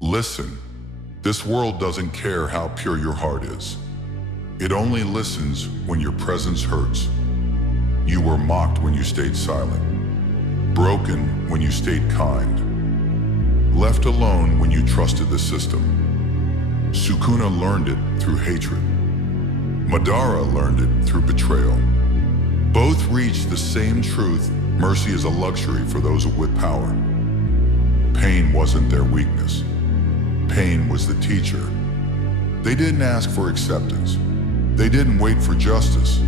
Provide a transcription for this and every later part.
Listen, this world doesn't care how pure your heart is. It only listens when your presence hurts. You were mocked when you stayed silent, broken when you stayed kind, left alone when you trusted the system. Sukuna learned it through hatred. Madara learned it through betrayal. Both reached the same truth: mercy is a luxury for those with power. Pain wasn't their weakness. Pain was the teacher. They didn't ask for acceptance. They didn't wait for justice.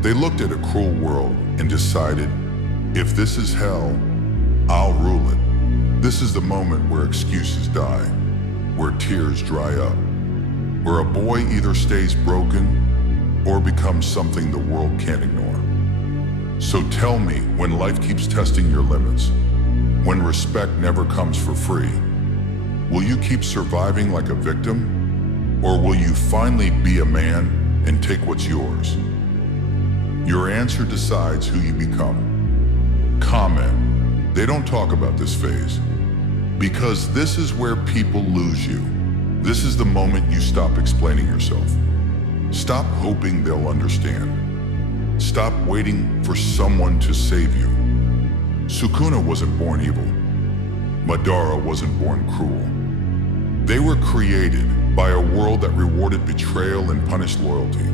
They looked at a cruel world and decided, if this is hell, I'll rule it. This is the moment where excuses die, where tears dry up, where a boy either stays broken or becomes something the world can't ignore. So tell me, when life keeps testing your limits, when respect never comes for free, will you keep surviving like a victim? Or will you finally be a man and take what's yours? Your answer decides who you become. Comment. They don't talk about this phase, because this is where people lose you. This is the moment you stop explaining yourself. Stop hoping they'll understand. Stop waiting for someone to save you. Sukuna wasn't born evil. Madara wasn't born cruel. They were created by a world that rewarded betrayal and punished loyalty.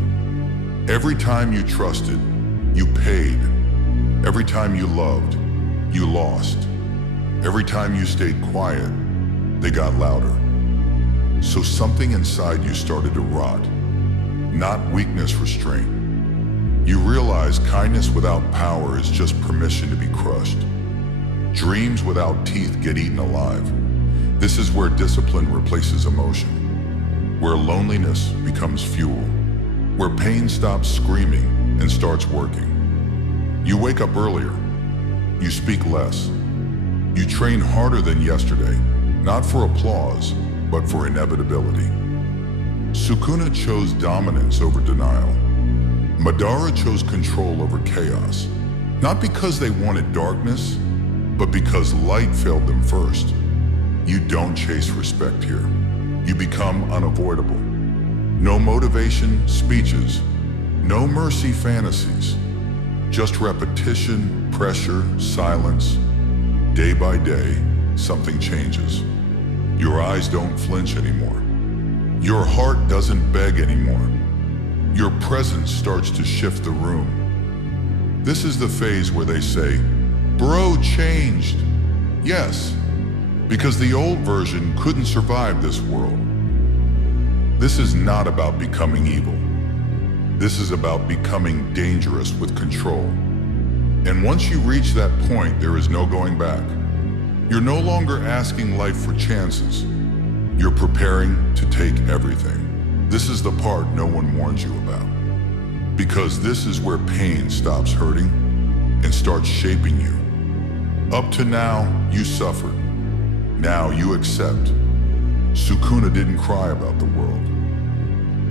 Every time you trusted, you paid. Every time you loved, you lost. Every time you stayed quiet, they got louder. So something inside you started to rot. Not weakness, restraint. You realize kindness without power is just permission to be crushed. Dreams without teeth get eaten alive. This is where discipline replaces emotion, where loneliness becomes fuel, where pain stops screaming and starts working. You wake up earlier. You speak less. You train harder than yesterday, not for applause, but for inevitability. Sukuna chose dominance over denial. Madara chose control over chaos, not because they wanted darkness, but because light failed them first. You don't chase respect here. You become unavoidable. No motivation speeches, no mercy fantasies, just repetition, pressure, silence. Day by day, something changes. Your eyes don't flinch anymore. Your heart doesn't beg anymore. Your presence starts to shift the room. This is the phase where they say, "Bro changed." Yes, because the old version couldn't survive this world. This is not about becoming evil. This is about becoming dangerous with control. And once you reach that point, there is no going back. You're no longer asking life for chances. You're preparing to take everything. This is the part no one warns you about. Because this is where pain stops hurting and starts shaping you. Up to now, you suffered. Now you accept. Sukuna didn't cry about the world.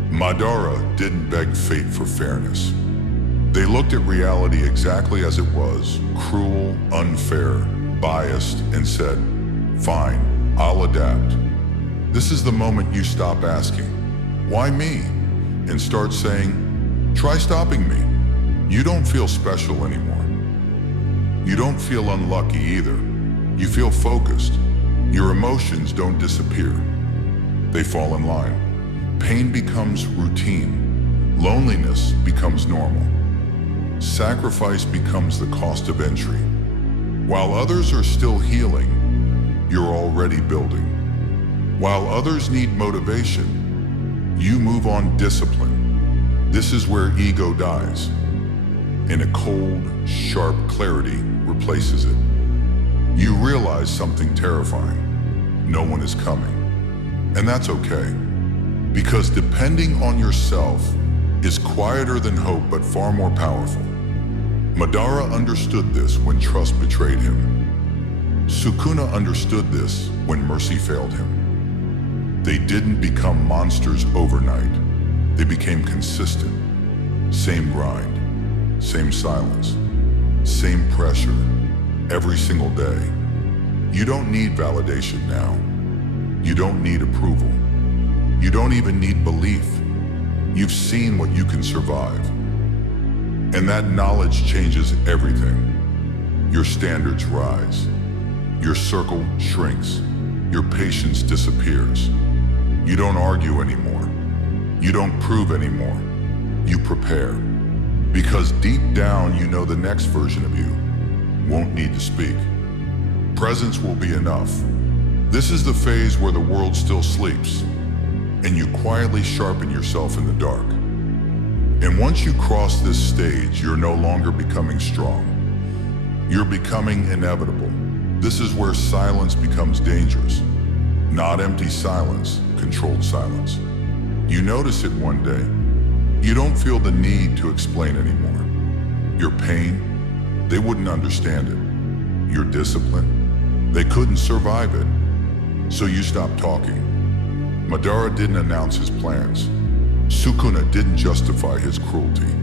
Madara didn't beg fate for fairness. They looked at reality exactly as it was, cruel, unfair, biased, and said, "Fine, I'll adapt." This is the moment you stop asking, "Why me?" and start saying, "Try stopping me." You don't feel special anymore. You don't feel unlucky either. You feel focused. Your emotions don't disappear. They fall in line. Pain becomes routine. Loneliness becomes normal. Sacrifice becomes the cost of entry. While others are still healing, you're already building. While others need motivation, you move on discipline. This is where ego dies, and a cold, sharp clarity replaces it. You realize something terrifying. No one is coming. And that's okay, because depending on yourself is quieter than hope, but far more powerful. Madara understood this when trust betrayed him. Sukuna understood this when mercy failed him. They didn't become monsters overnight. They became consistent. Same grind, same silence, same pressure, every single day. You don't need validation now. You don't need approval. You don't even need belief. You've seen what you can survive. And that knowledge changes everything. Your standards rise. Your circle shrinks. Your patience disappears. You don't argue anymore. You don't prove anymore. You prepare. Because deep down you know the next version of you won't need to speak. Presence will be enough. This is the phase where the world still sleeps, and you quietly sharpen yourself in the dark. And once you cross this stage, you're no longer becoming strong. You're becoming inevitable. This is where silence becomes dangerous. Not empty silence, controlled silence. You notice it one day. You don't feel the need to explain anymore. Your pain, they wouldn't understand it. Your discipline, they couldn't survive it. So you stopped talking. Madara didn't announce his plans. Sukuna didn't justify his cruelty.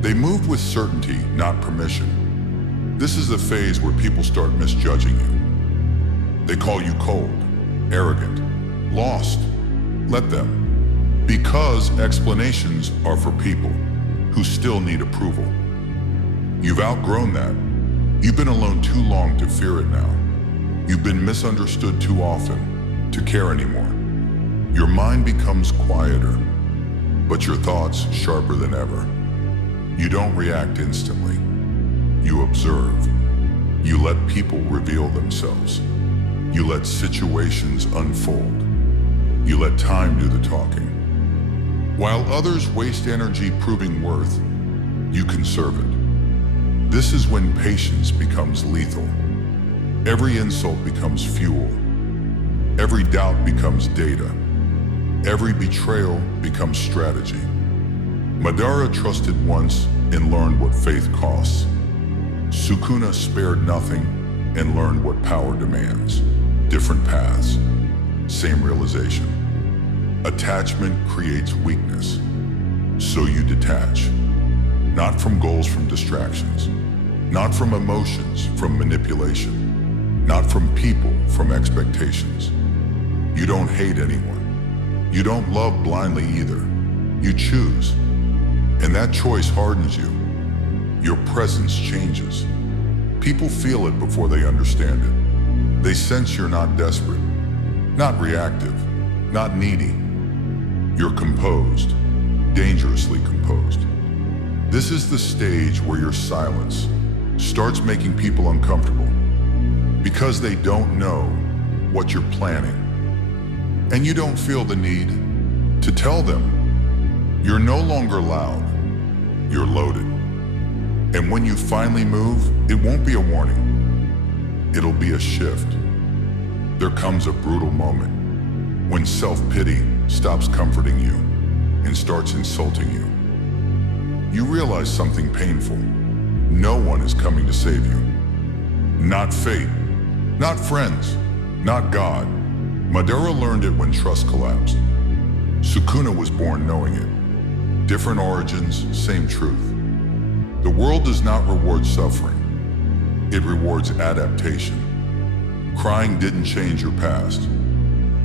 They moved with certainty, not permission. This is the phase where people start misjudging you. They call you cold, arrogant, lost. Let them. Because explanations are for people who still need approval. You've outgrown that. You've been alone too long to fear it now. You've been misunderstood too often to care anymore. Your mind becomes quieter, but your thoughts sharper than ever. You don't react instantly. You observe. You let people reveal themselves. You let situations unfold. You let time do the talking. While others waste energy proving worth, you conserve it. This is when patience becomes lethal. Every insult becomes fuel. Every doubt becomes data. Every betrayal becomes strategy. Madara trusted once and learned what faith costs. Sukuna spared nothing and learned what power demands. Different paths, same realization. Attachment creates weakness, so you detach. Not from goals, from distractions. Not from emotions, from manipulation. Not from people, from expectations. You don't hate anyone. You don't love blindly either. You choose. And that choice hardens you. Your presence changes. People feel it before they understand it. They sense you're not desperate, not reactive, not needy. You're composed, dangerously composed. This is the stage where your silence starts making people uncomfortable because they don't know what you're planning. And you don't feel the need to tell them. You're no longer loud, you're loaded. And when you finally move, it won't be a warning. It'll be a shift. There comes a brutal moment when self-pity stops comforting you and starts insulting you. You realize something painful. No one is coming to save you. Not fate, not friends, not God. Madara learned it when trust collapsed. Sukuna was born knowing it. Different origins, same truth. The world does not reward suffering. It rewards adaptation. Crying didn't change your past.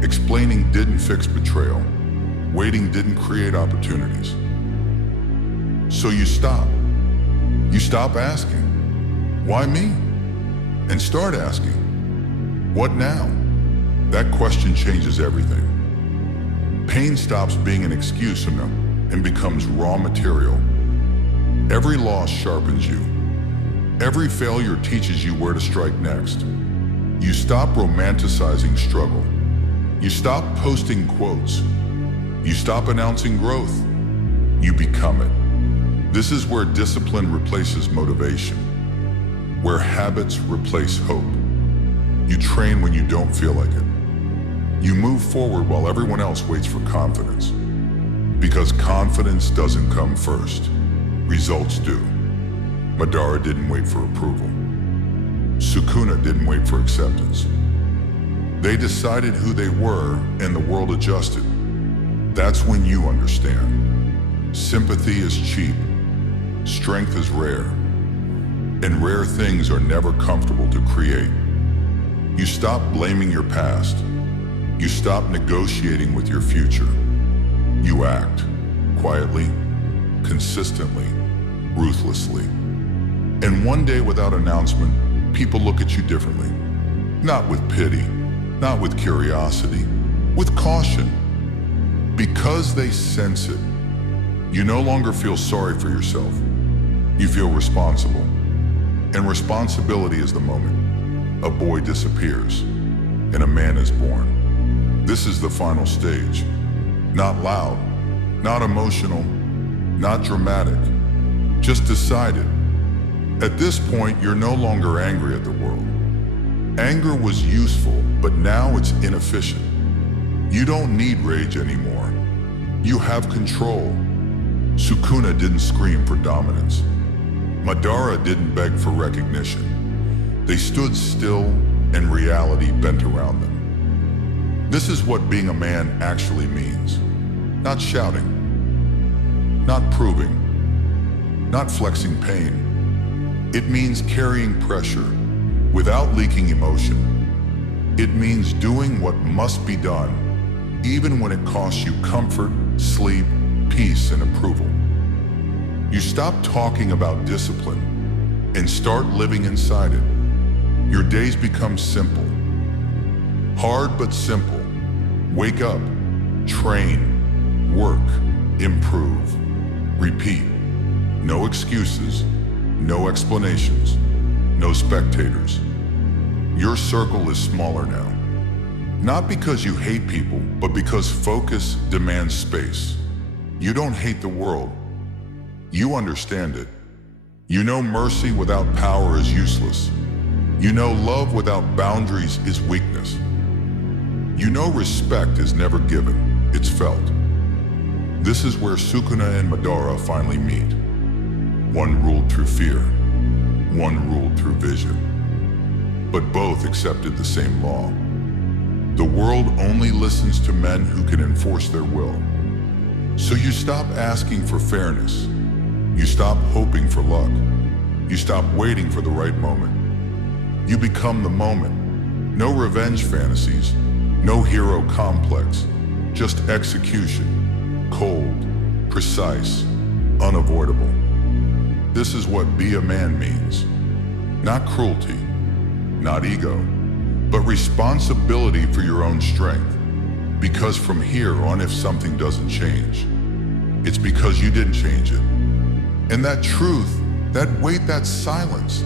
Explaining didn't fix betrayal. Waiting didn't create opportunities. So you stop. You stop asking, why me? And start asking, what now? That question changes everything. Pain stops being an excuse and becomes raw material. Every loss sharpens you. Every failure teaches you where to strike next. You stop romanticizing struggle. You stop posting quotes. You stop announcing growth. You become it. This is where discipline replaces motivation, where habits replace hope. You train when you don't feel like it. You move forward while everyone else waits for confidence. Because confidence doesn't come first. Results do. Madara didn't wait for approval. Sukuna didn't wait for acceptance. They decided who they were and the world adjusted. That's when you understand. Sympathy is cheap. Strength is rare. And rare things are never comfortable to create. You stop blaming your past. You stop negotiating with your future. You act quietly, consistently, ruthlessly. And one day, without announcement, people look at you differently. Not with pity, not with curiosity, with caution. Because they sense it. You no longer feel sorry for yourself. You feel responsible. And responsibility is the moment a boy disappears and a man is born. This is the final stage. Not loud, not emotional, not dramatic, just decided. At this point, you're no longer angry at the world. Anger was useful, but now it's inefficient. You don't need rage anymore. You have control. Sukuna didn't scream for dominance. Madara didn't beg for recognition. They stood still and reality bent around them. This is what being a man actually means. Not shouting, not proving, not flexing pain. It means carrying pressure without leaking emotion. It means doing what must be done, even when it costs you comfort, sleep, peace, and approval. You stop talking about discipline and start living inside it. Your days become simple. Hard but simple. Wake up, train, work, improve, repeat. No excuses, no explanations, no spectators. Your circle is smaller now. Not because you hate people, but because focus demands space. You don't hate the world. You understand it. You know mercy without power is useless. You know love without boundaries is weakness. You know respect is never given, it's felt. This is where Sukuna and Madara finally meet. One ruled through fear, one ruled through vision. But both accepted the same law. The world only listens to men who can enforce their will. So you stop asking for fairness. You stop hoping for luck. You stop waiting for the right moment. You become the moment. No revenge fantasies, no hero complex, just execution. Cold, precise, unavoidable. This is what be a man means. Not cruelty, not ego, but responsibility for your own strength. Because from here on, if something doesn't change, it's because you didn't change it. And that truth, that weight, that silence,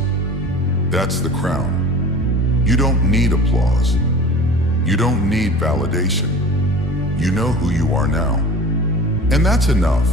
that's the crown. You don't need applause. You don't need validation. You know who you are now. And that's enough.